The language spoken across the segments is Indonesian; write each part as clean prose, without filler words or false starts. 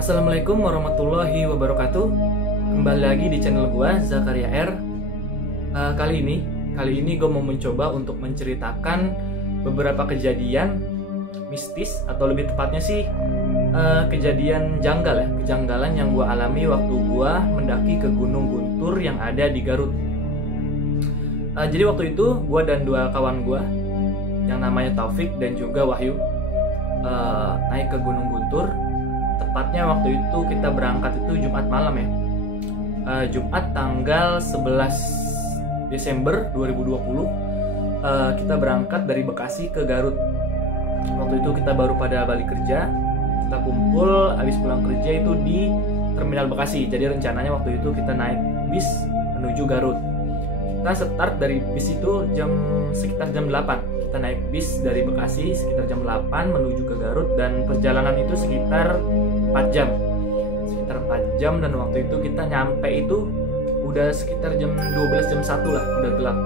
Assalamualaikum warahmatullahi wabarakatuh. Kembali lagi di channel gua, Zakaria R. Kali ini gue mau mencoba untuk menceritakan beberapa kejadian mistis, atau lebih tepatnya sih kejadian janggal ya, kejanggalan yang gue alami waktu gue mendaki ke Gunung Guntur yang ada di Garut. Jadi waktu itu gue dan dua kawan gue yang namanya Taufik dan juga Wahyu naik ke Gunung Guntur. Tepatnya waktu itu kita berangkat itu Jumat malam ya, Jumat tanggal 11 Desember 2020. Kita berangkat dari Bekasi ke Garut. Waktu itu kita baru pada balik kerja, kita kumpul habis pulang kerja itu di Terminal Bekasi. Jadi rencananya waktu itu kita naik bis menuju Garut. Kita start dari bis itu sekitar jam 8. Kita naik bis dari Bekasi sekitar jam 8 menuju ke Garut, dan perjalanan itu sekitar 4 jam. Sekitar 4 jam, dan waktu itu kita nyampe itu udah sekitar jam 12, jam 1 lah, udah gelap.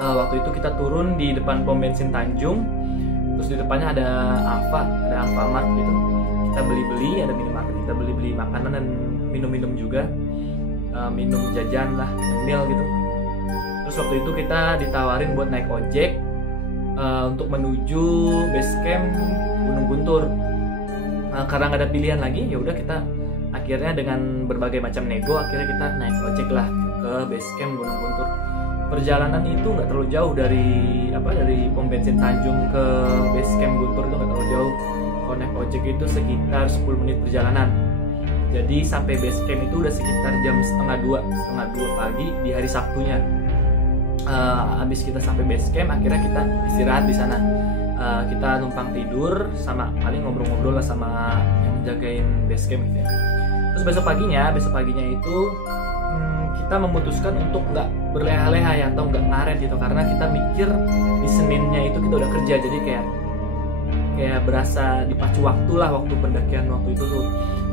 Waktu itu kita turun di depan pom bensin Tanjung. Terus di depannya ada Alfamart gitu. Kita beli-beli, ada minimarket, kita beli-beli makanan dan minum-minum juga. Minum jajan lah, mil gitu. Terus waktu itu kita ditawarin buat naik ojek untuk menuju base camp Gunung Guntur. Karena nggak ada pilihan lagi, ya udah kita akhirnya dengan berbagai macam nego akhirnya kita naik ojek lah ke base camp Gunung Guntur. Perjalanan itu nggak terlalu jauh dari pom bensin Tanjung ke base camp Guntur, itu nggak terlalu jauh. Kalau naik ojek itu sekitar 10 menit perjalanan. Jadi sampai base camp itu udah sekitar jam setengah dua pagi di hari Sabtunya. Habis kita sampai base camp, akhirnya kita istirahat di sana. Kita numpang tidur sama paling ngobrol-ngobrol lah sama yang jagain base camp gitu ya. Terus besok paginya itu kita memutuskan untuk nggak berleha-leha ya, atau nggak ngaret gitu, karena kita mikir di Seninnya itu kita udah kerja, jadi kayak berasa dipacu waktu lah waktu pendakian waktu itu tuh.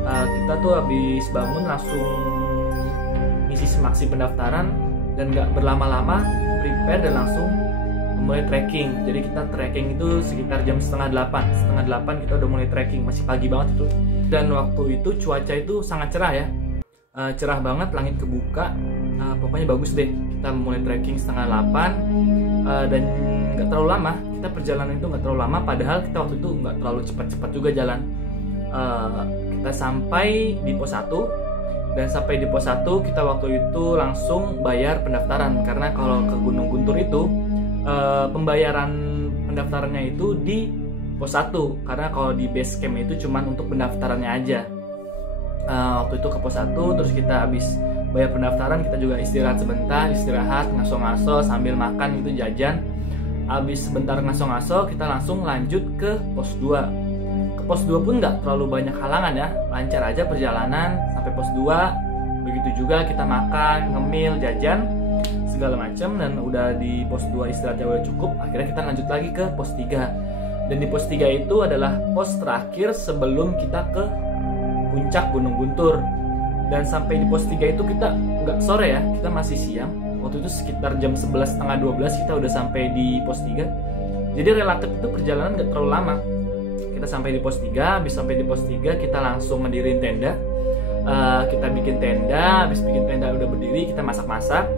Kita tuh habis bangun langsung ngisi semaksi pendaftaran dan nggak berlama-lama prepare dan langsung mulai trekking. Jadi kita trekking itu sekitar jam setengah delapan kita udah mulai trekking, masih pagi banget itu. Dan waktu itu cuaca itu sangat cerah ya, cerah banget, langit kebuka, pokoknya bagus deh. Kita mulai trekking setengah 8 dan nggak terlalu lama, kita perjalanan itu nggak terlalu lama, padahal kita waktu itu nggak terlalu cepat-cepat juga jalan. Kita sampai di pos 1, dan sampai di pos 1 kita waktu itu langsung bayar pendaftaran, karena kalau ke Gunung Guntur itu pembayaran pendaftarannya itu di pos 1, karena kalau di base camp itu cuman untuk pendaftarannya aja. Waktu itu ke pos 1, terus kita habis bayar pendaftaran, kita juga istirahat ngaso-ngaso sambil makan itu, jajan. Habis sebentar ngaso-ngaso, kita langsung lanjut ke pos 2. Ke pos 2 pun nggak terlalu banyak halangan ya, lancar aja perjalanan sampai pos 2. Begitu juga kita makan, ngemil, jajan segala macam, dan udah di pos 2 istirahatnya udah cukup. Akhirnya kita lanjut lagi ke pos 3. Dan di pos 3 itu adalah pos terakhir sebelum kita ke puncak Gunung Guntur. Dan sampai di pos 3 itu kita nggak sore ya, kita masih siang. Waktu itu sekitar jam 11, setengah 12 kita udah sampai di pos 3. Jadi relatif itu perjalanan nggak terlalu lama. Kita sampai di pos 3, habis sampai di pos 3 kita langsung ngedirin tenda. Kita bikin tenda, habis bikin tenda udah berdiri, kita masak-masak,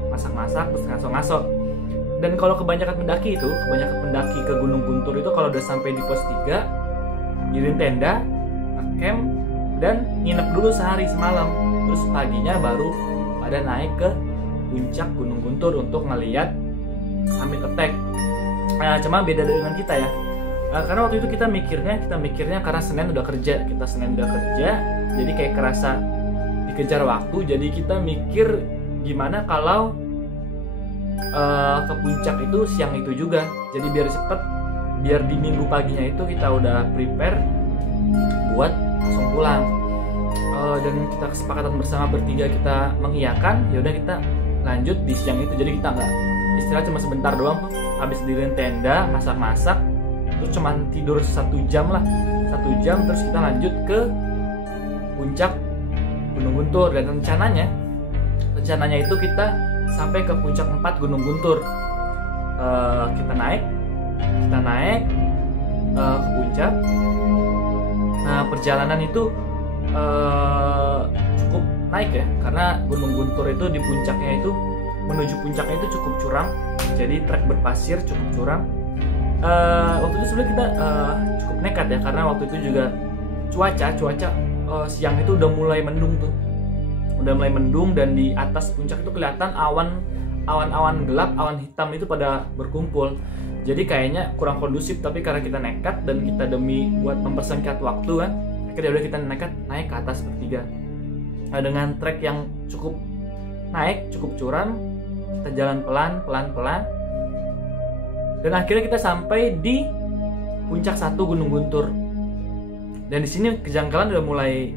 terus ngaso-ngaso. Dan kalau kebanyakan pendaki ke Gunung Guntur itu kalau udah sampai di pos 3, diriin tenda, camp, dan nginep dulu sehari semalam. Terus paginya baru pada naik ke puncak Gunung Guntur untuk ngeliat summit attack. Cuma beda dengan kita ya. Karena waktu itu kita mikirnya karena Senin udah kerja, jadi kayak kerasa dikejar waktu. Jadi kita mikir gimana kalau ke puncak itu siang itu juga, jadi biar cepet, biar di minggu paginya itu kita udah prepare buat langsung pulang. Dan kita kesepakatan bersama bertiga, kita mengiyakan, yaudah kita lanjut di siang itu. Jadi kita nggak istirahat cuma sebentar doang tuh, habis diriin tenda, masak-masak, terus cuman tidur 1 jam lah, 1 jam, terus kita lanjut ke puncak Gunung Guntur. Dan rencananya itu kita sampai ke puncak 4 Gunung Guntur. Kita naik ke puncak. Nah, perjalanan itu cukup naik ya, karena Gunung Guntur itu di puncaknya itu, menuju puncaknya itu cukup curam, jadi trek berpasir cukup curam. Waktu itu sebenarnya kita cukup nekat ya, karena waktu itu juga cuaca siang itu udah mulai mendung tuh, dan di atas puncak itu kelihatan awan-awan gelap, awan hitam itu pada berkumpul. Jadi kayaknya kurang kondusif, tapi karena kita nekat dan kita demi buat mempersingkat waktu kan, akhirnya udah kita nekat naik ke atas bertiga. Nah, dengan trek yang cukup naik, cukup curam, kita jalan pelan-pelan, dan akhirnya kita sampai di puncak 1 Gunung Guntur. Dan di sini kejanggalan udah mulai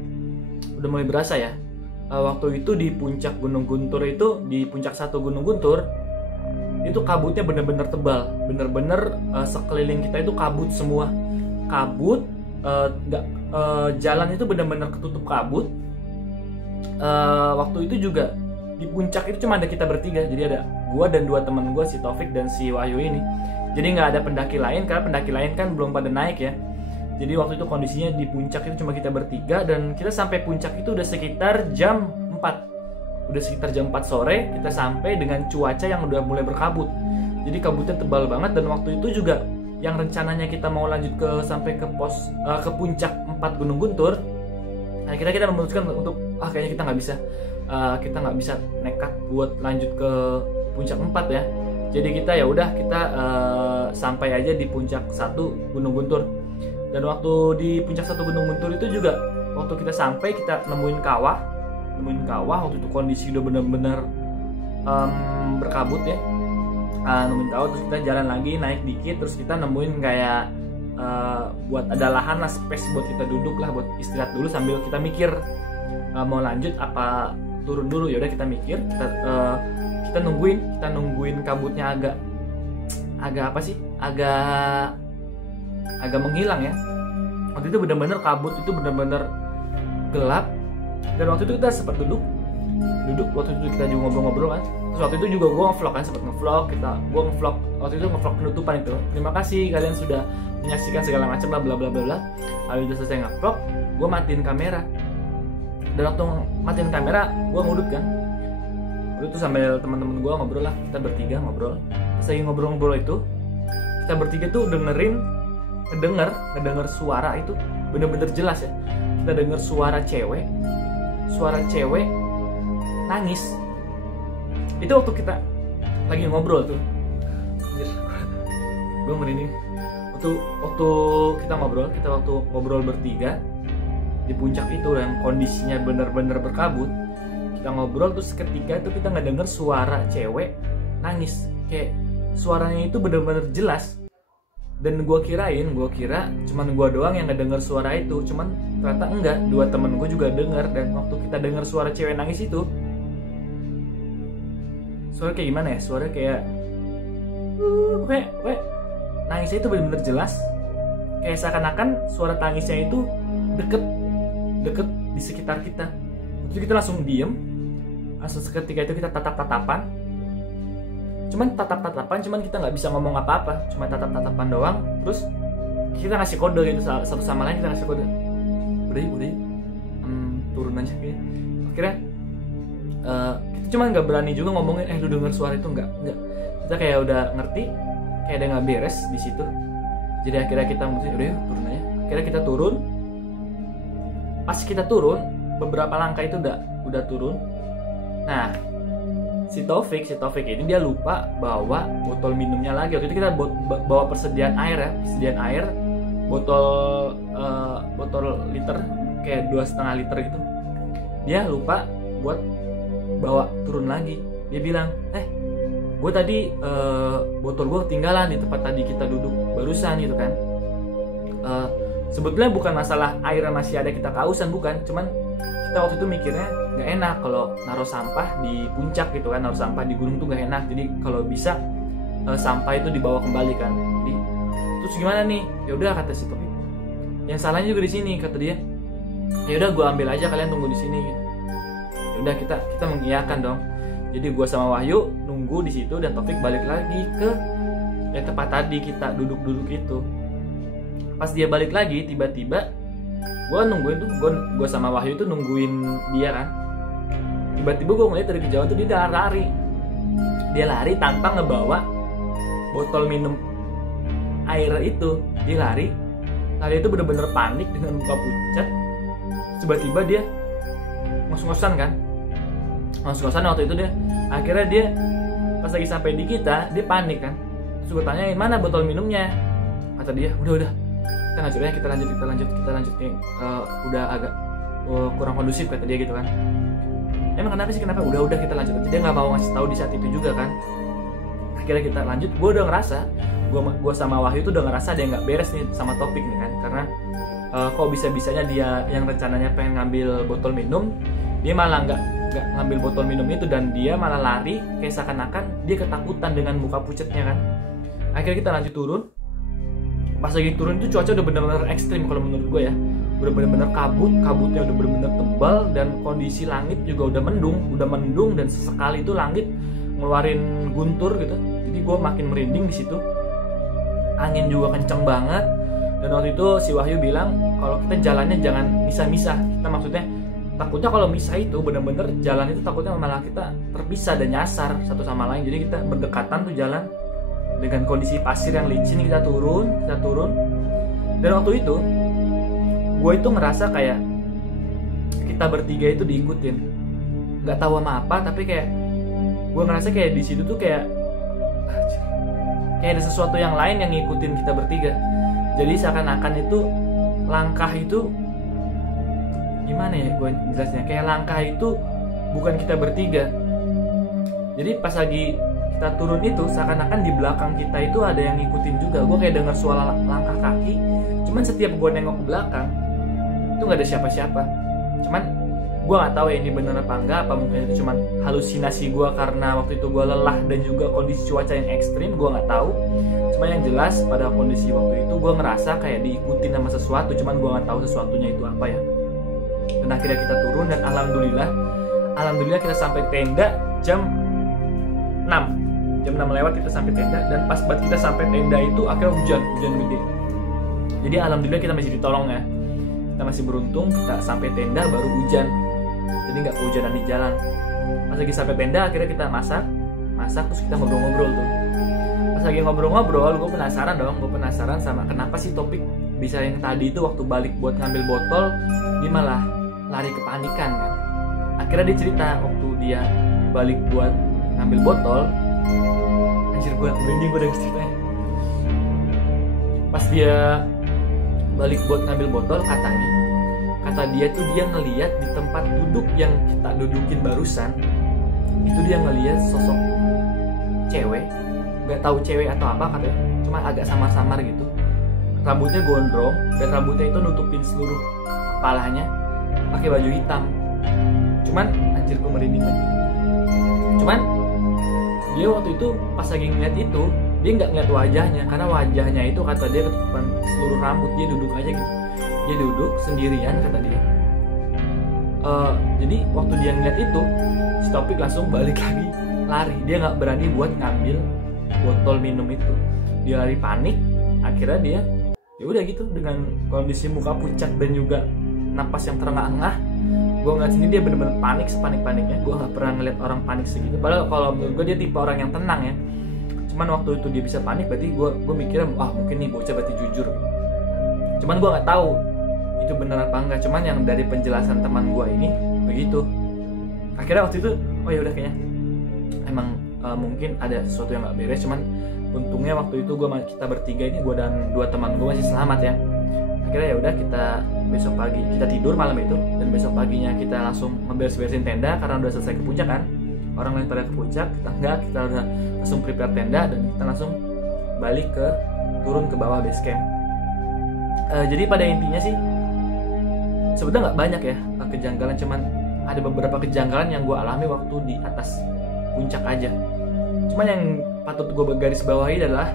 berasa ya. Waktu itu di puncak Gunung Guntur itu, di puncak 1 Gunung Guntur itu kabutnya bener-bener tebal, bener-bener sekeliling kita itu kabut semua, jalan itu bener-bener ketutup kabut. Waktu itu juga di puncak itu cuma ada kita bertiga, jadi ada gua dan 2 teman gua, si Taufik dan si Wahyu ini. Jadi nggak ada pendaki lain, karena pendaki lain kan belum pada naik ya. Jadi waktu itu kondisinya di puncak itu cuma kita bertiga, dan kita sampai puncak itu udah sekitar jam 4. Udah sekitar jam 4 sore kita sampai dengan cuaca yang udah mulai berkabut. Jadi kabutnya tebal banget, dan waktu itu juga yang rencananya kita mau lanjut sampai ke puncak 4 Gunung Guntur. Nah, kita memutuskan untuk kayaknya kita nggak bisa nekat buat lanjut ke puncak 4 ya. Jadi kita sampai aja di puncak 1 Gunung Guntur. Dan waktu di puncak 1 Gunung Guntur itu juga, waktu kita sampai kita nemuin kawah. Waktu itu kondisi udah bener-bener berkabut ya. Nemuin kawah, terus kita jalan lagi, naik dikit, terus kita nemuin kayak buat ada lahan lah, space buat kita duduk lah, buat istirahat dulu sambil kita mikir mau lanjut apa turun dulu. Ya udah kita mikir, kita nungguin kabutnya agak menghilang ya. Waktu itu benar-benar kabut itu benar-benar gelap, dan waktu itu kita sempat duduk waktu itu kita juga ngobrol-ngobrol kan. Terus waktu itu juga gue nge-vlog kan, sempat nge-vlog waktu itu nge-vlog penutupan itu. Terima kasih kalian sudah menyaksikan segala macam bla bla bla bla. Habis itu selesai nge-vlog, gue matiin kamera. Dan waktu matiin kamera, gue ngudut kan. Udah tuh sambil teman-teman gue ngobrol lah, kita bertiga ngobrol. Pas lagi ngobrol-ngobrol itu, kita bertiga tuh ngedenger suara itu bener-bener jelas ya. Kita denger suara cewek nangis. Itu waktu kita lagi ngobrol tuh. Gue merinding. Waktu kita ngobrol bertiga di puncak itu yang kondisinya bener-bener berkabut. Kita ngobrol terus ketika itu kita ngedenger suara cewek nangis. Kayak suaranya itu bener-bener jelas. Dan gue kira cuman gue doang yang ngedenger suara itu, cuman ternyata enggak, 2 temen gue juga denger. Dan waktu kita denger suara cewek nangis itu, suara kayak gimana ya, suara kayak nangisnya itu bener-bener jelas, kayak seakan-akan suara tangisnya itu deket di sekitar kita. Terus kita langsung diem, seketika itu kita tatap-tatapan. Cuman kita nggak bisa ngomong apa-apa, cuma tatap-tatapan doang. Terus kita ngasih kode gitu, satu sama lain kita ngasih kode, udah turun aja kayaknya. Akhirnya kita cuma nggak berani juga ngomongin lu denger suara itu nggak. Kita kayak udah ngerti, kayak ada nggak beres di situ. Jadi akhirnya kita mutusin udah yuk turun aja. Akhirnya kita turun. Pas kita turun, beberapa langkah itu udah turun. Nah, si Taufik ini dia lupa bawa botol minumnya lagi. Waktu itu kita bawa persediaan air, botol liter kayak 2,5 liter gitu. Dia lupa buat bawa turun lagi. Dia bilang, gue tadi botol gue ketinggalan di tempat tadi kita duduk barusan gitu kan. Sebetulnya bukan masalah airnya masih ada kita kehausan, bukan, cuman kita waktu itu mikirnya nggak enak kalau naruh sampah di puncak gitu kan, naruh sampah di gunung tuh nggak enak. Jadi kalau bisa sampah itu dibawa kembali kan. Jadi terus gimana nih? Ya udah, kata si Topik, yang salahnya juga di sini, kata dia. Ya udah, gue ambil aja, kalian tunggu di sini gitu. Ya udah, kita mengiyakan dong. Jadi gue sama Wahyu nunggu di situ, dan Taufik balik lagi ke tempat tadi kita duduk itu. Pas dia balik lagi, tiba-tiba gue nungguin tuh, gue sama Wahyu tuh nungguin dia kan. Tiba-tiba gue ngeliat dari kejauhan tuh dia lari. Dia lari tanpa ngebawa botol minum air itu. Dia lari itu bener-bener panik dengan muka pucat. Tiba-tiba dia ngos-ngosan kan. Ngos-ngosan waktu itu dia. Akhirnya dia pas lagi sampai di kita, dia panik kan. Terus gue tanyain, mana botol minumnya? Kata dia, udah kita lanjut udah agak kurang kondusif, kata dia gitu kan. Emang kenapa sih, udah kita lanjut aja. Dia nggak mau ngasih tahu di saat itu juga kan. Akhirnya kita lanjut. Gue udah ngerasa, gue sama Wahyu tuh udah ngerasa dia nggak beres nih sama topik nih kan. Karena kok bisa-bisanya dia yang rencananya pengen ngambil botol minum, dia malah nggak ngambil botol minum itu, dan dia malah lari kayak seakan-akan dia ketakutan dengan muka pucetnya kan. Akhirnya kita lanjut turun. Pas lagi turun itu cuaca udah bener-bener ekstrim kalau menurut gue ya. Udah bener-bener kabutnya udah bener-bener tebal, dan kondisi langit juga udah mendung, dan sesekali itu langit ngeluarin guntur gitu. Jadi gue makin merinding di situ. Angin juga kenceng banget, dan waktu itu si Wahyu bilang kalau kita jalannya jangan misah-misah. Kita maksudnya takutnya kalau misah itu bener-bener jalan itu takutnya malah kita terpisah dan nyasar satu sama lain. Jadi kita berdekatan tuh jalan dengan kondisi pasir yang licin. Kita turun, dan waktu itu gue itu ngerasa kayak kita bertiga itu diikutin, nggak tahu sama apa, tapi kayak gue ngerasa kayak di situ tuh kayak ada sesuatu yang lain yang ngikutin kita bertiga. Jadi seakan-akan itu langkah itu gimana ya gue jelasnya, kayak langkah itu bukan kita bertiga. Jadi pas lagi kita turun itu seakan-akan di belakang kita itu ada yang ngikutin juga. Gue kayak dengar suara langkah kaki, cuman setiap gue nengok ke belakang itu nggak ada siapa-siapa. Cuman gue nggak tahu ya ini bener apa enggak, apa mungkin itu cuman halusinasi gue karena waktu itu gue lelah dan juga kondisi cuaca yang ekstrim, gue nggak tahu. Cuma yang jelas pada kondisi waktu itu gue ngerasa kayak diikutin sama sesuatu, cuman gue nggak tahu sesuatunya itu apa ya. Dan akhirnya kita turun, dan alhamdulillah kita sampai tenda jam 6 lewat kita sampai tenda. Dan pas banget kita sampai tenda itu akhirnya hujan gede. Jadi alhamdulillah kita masih ditolong ya. Kita masih beruntung, kita sampai tenda baru hujan. Jadi nggak kehujanan di jalan. Pas lagi sampai tenda akhirnya kita masak terus kita ngobrol-ngobrol tuh. Pas lagi ngobrol-ngobrol, gue penasaran sama kenapa sih Topik bisa yang tadi itu waktu balik buat ngambil botol dia malah lari kepanikan kan. Akhirnya dia cerita waktu dia balik buat ngambil botol, anjir gue merinding gue udah ceritanya. Pas dia balik buat ngambil botol, kata dia tuh dia ngelihat di tempat duduk yang kita dudukin barusan itu, dia ngelihat sosok cewek, nggak tahu cewek atau apa katanya, cuma agak samar-samar gitu, rambutnya gondrong dan rambutnya itu nutupin seluruh kepalanya, pakai baju hitam. Cuman anjir gue merinding lagi. Cuman dia waktu itu pas lagi ngeliat itu, dia nggak ngeliat wajahnya, karena wajahnya itu kata dia ketutupan seluruh rambut. Dia duduk aja gitu, dia duduk sendirian kata dia. Jadi waktu dia ngeliat itu, si Topik langsung balik lagi lari. Dia nggak berani buat ngambil botol minum itu, dia lari panik. Akhirnya dia ya udah gitu dengan kondisi muka pucat dan juga napas yang terengah-engah. Gue ngeliat sendiri dia bener-bener panik, sepanik-paniknya. Gue nggak pernah ngeliat orang panik segitu. Padahal kalau menurut gue dia tipe orang yang tenang ya. Cuman waktu itu dia bisa panik, berarti gue mikirnya mungkin nih bocah berarti jujur. Cuman gue nggak tahu itu bener apa enggak. Cuman yang dari penjelasan teman gue ini begitu. Akhirnya waktu itu ya udah kayaknya emang mungkin ada sesuatu yang nggak beres. Cuman untungnya waktu itu kita bertiga ini, gue dan 2 teman gue masih selamat ya. Akhirnya ya udah kita besok pagi kita tidur malam itu, dan besok paginya kita langsung ngeberes-beresin tenda karena udah selesai ke puncak kan. Orang lain pada ke puncak, kita enggak, kita udah langsung prepare tenda dan kita langsung balik turun ke bawah base camp. Jadi pada intinya sih sebenarnya nggak banyak ya kejanggalan, cuman ada beberapa kejanggalan yang gue alami waktu di atas puncak aja. Cuman yang patut gue garis bawahi adalah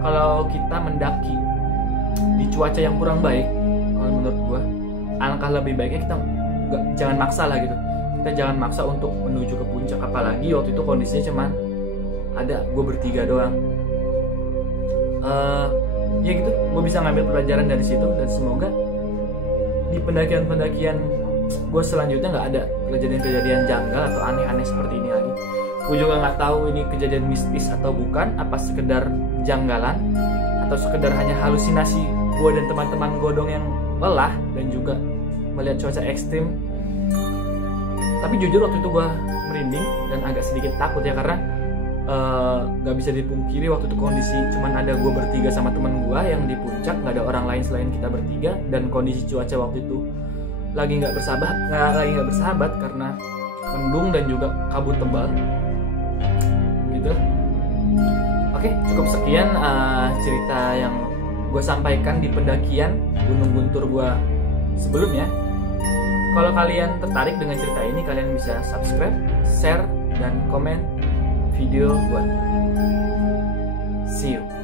kalau kita mendaki di cuaca yang kurang baik, kalau menurut gue alangkah lebih baiknya kita jangan maksa lah gitu. Kita jangan maksa untuk menuju ke puncak, apalagi waktu itu kondisinya cuman ada gue bertiga doang. Ya gitu, gue bisa ngambil pelajaran dari situ, dan semoga di pendakian-pendakian gue selanjutnya nggak ada kejadian-kejadian janggal atau aneh-aneh seperti ini lagi. Gue juga nggak tahu ini kejadian mistis atau bukan, apa sekedar janggalan atau sekedar hanya halusinasi gue dan teman-teman godong yang lelah dan juga melihat cuaca ekstrim. Tapi jujur waktu itu gue merinding dan agak sedikit takut ya, karena nggak bisa dipungkiri waktu itu kondisi cuman ada gue bertiga sama teman gue yang di puncak, nggak ada orang lain selain kita bertiga, dan kondisi cuaca waktu itu lagi nggak bersahabat karena mendung dan juga kabut tebal gitu. Oke, cukup sekian cerita yang gue sampaikan di pendakian Gunung Guntur gue sebelumnya. Kalau kalian tertarik dengan cerita ini, kalian bisa subscribe, share, dan komen video gue. See you.